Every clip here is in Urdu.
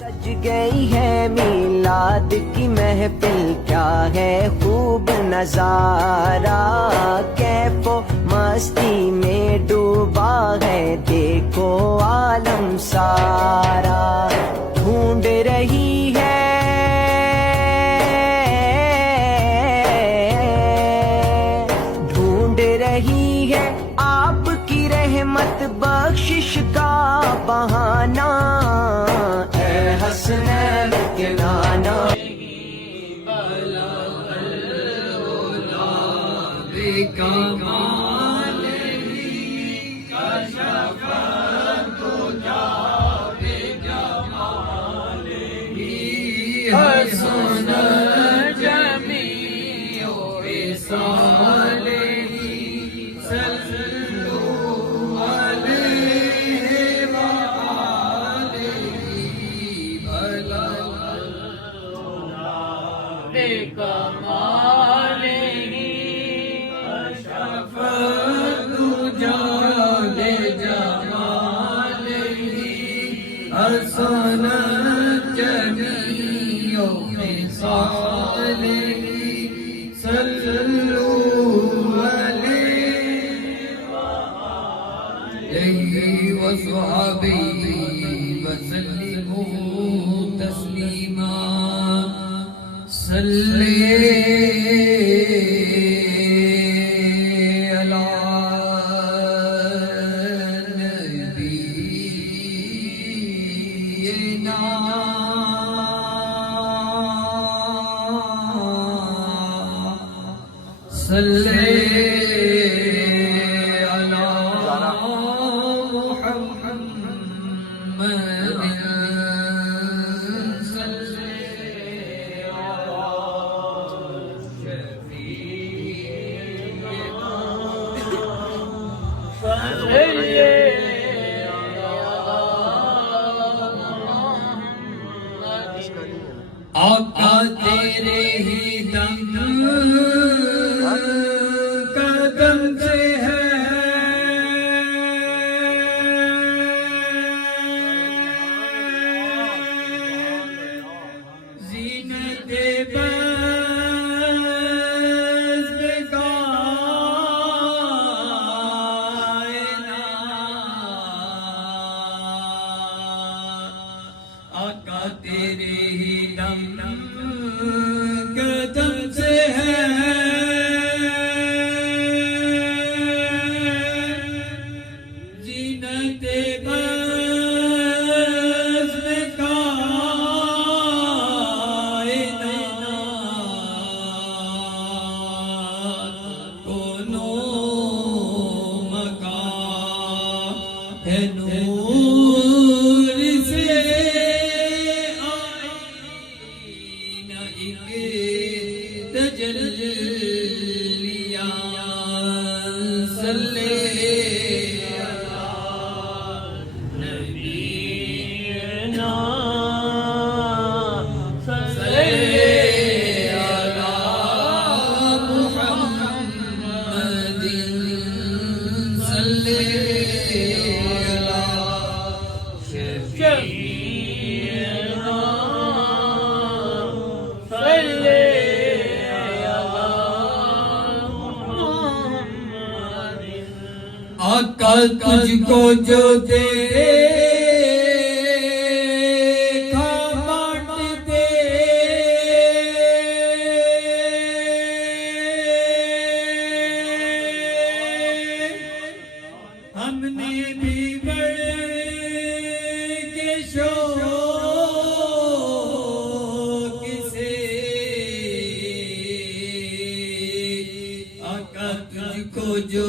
سج گئی ہے میلاد کی محفل، کیا ہے خوب نظارہ، کیف و مستی میں ڈوبا ہے دیکھو عالم سارا، ڈھونڈ رہی ہے آپ کی رحمت بخشش کا بہانہ، اے حسنین کے نانا۔ آقا تیرے ہی دم قدم سے ہے زینت بزم کائنات، آقا تیرے ہی دم قدم سے ہے زینت بزم کائنات، کونوں مکان ہے نور سے آقا تجھ کو جو دیکھا بانٹتے ہم نے بھی بڑھ کے شوق سے آقا تجھ کو جو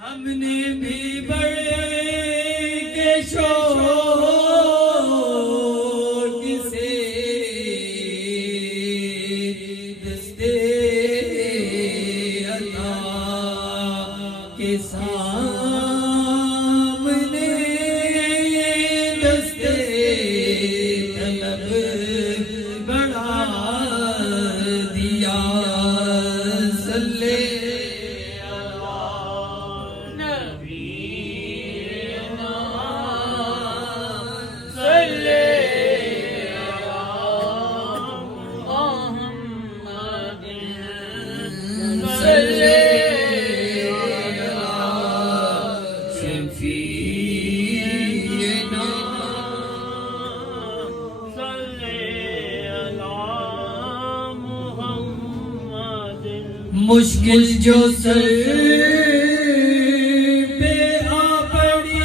ہم نے بھی بڑے کے شوق سے دستے اللہ کے سامنے دستے طلب بڑھا دیا صلی مشکل جو سر پہ آ پڑی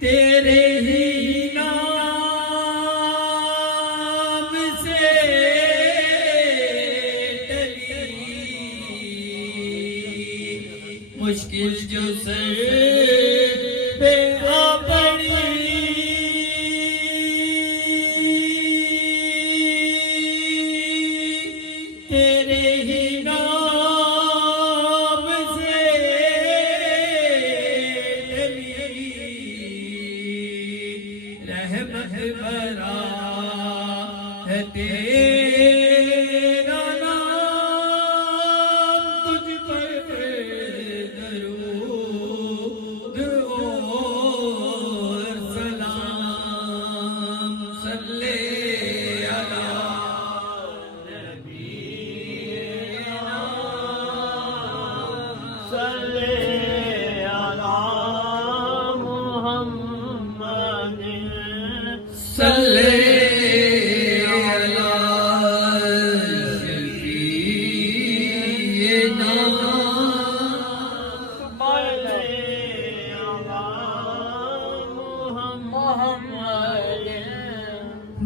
تیرے ہی نام سے ٹلی مشکل جو سر پہ آ پڑی تیرے ہی نام سے ٹلی رحمت بھرا ہے تیرا نام تجھ پر درود اور سلام صلی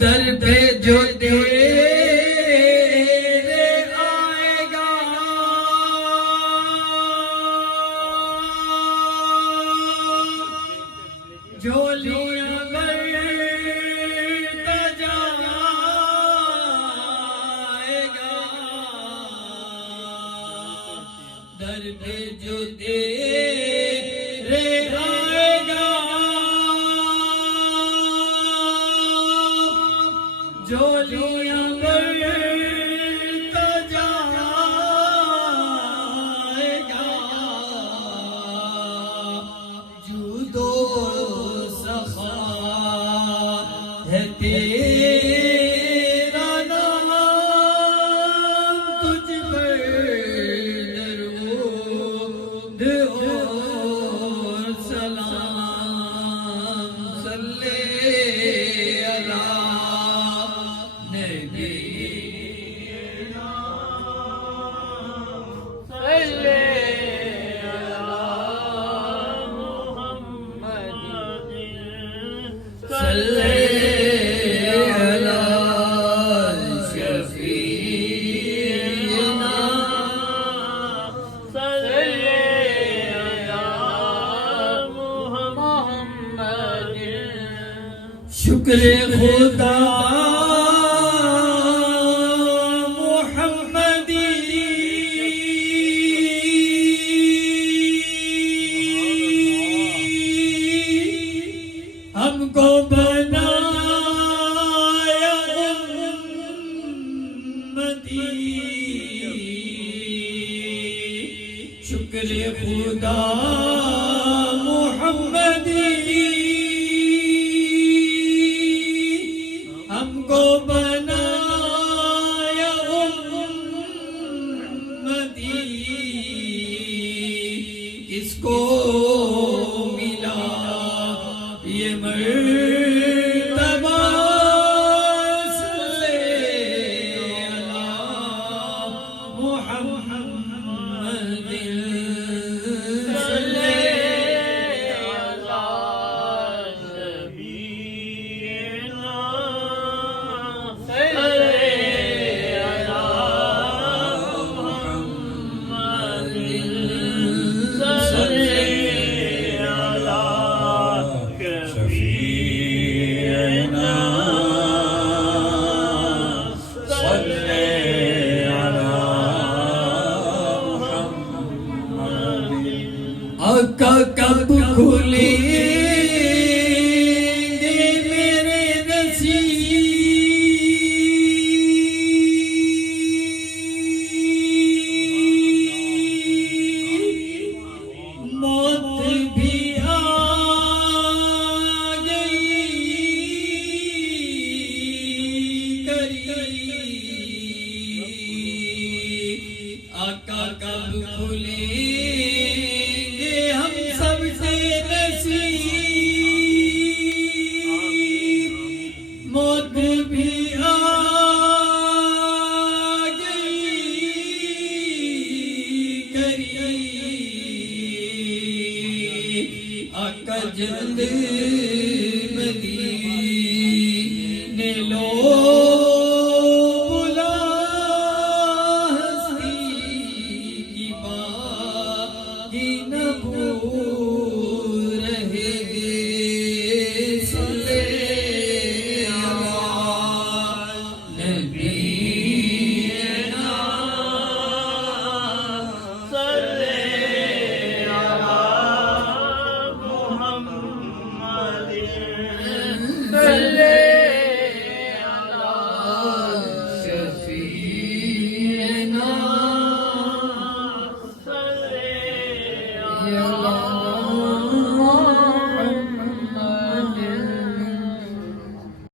در پہ جو تیرے آئے گا جھولیاں بھرتا جائے گا در پہ جو تیرے آئے گا جھولیاں بھرتا جائے گا جود و سخا ہے تیرا نام تجھ پر درود اور سلام صلی شکر خدا محمدی ہم کو بنایا امتی شکر خدا محمدی ہم کو بنایا امتی اس کو ملا یہ مرتبہ صلی علی محمد صلی آقا کب کھلے گے میرے نصیب موت بھی آ گئی قریب آقا کب کھلے ہم سب سے نصیب موت بھی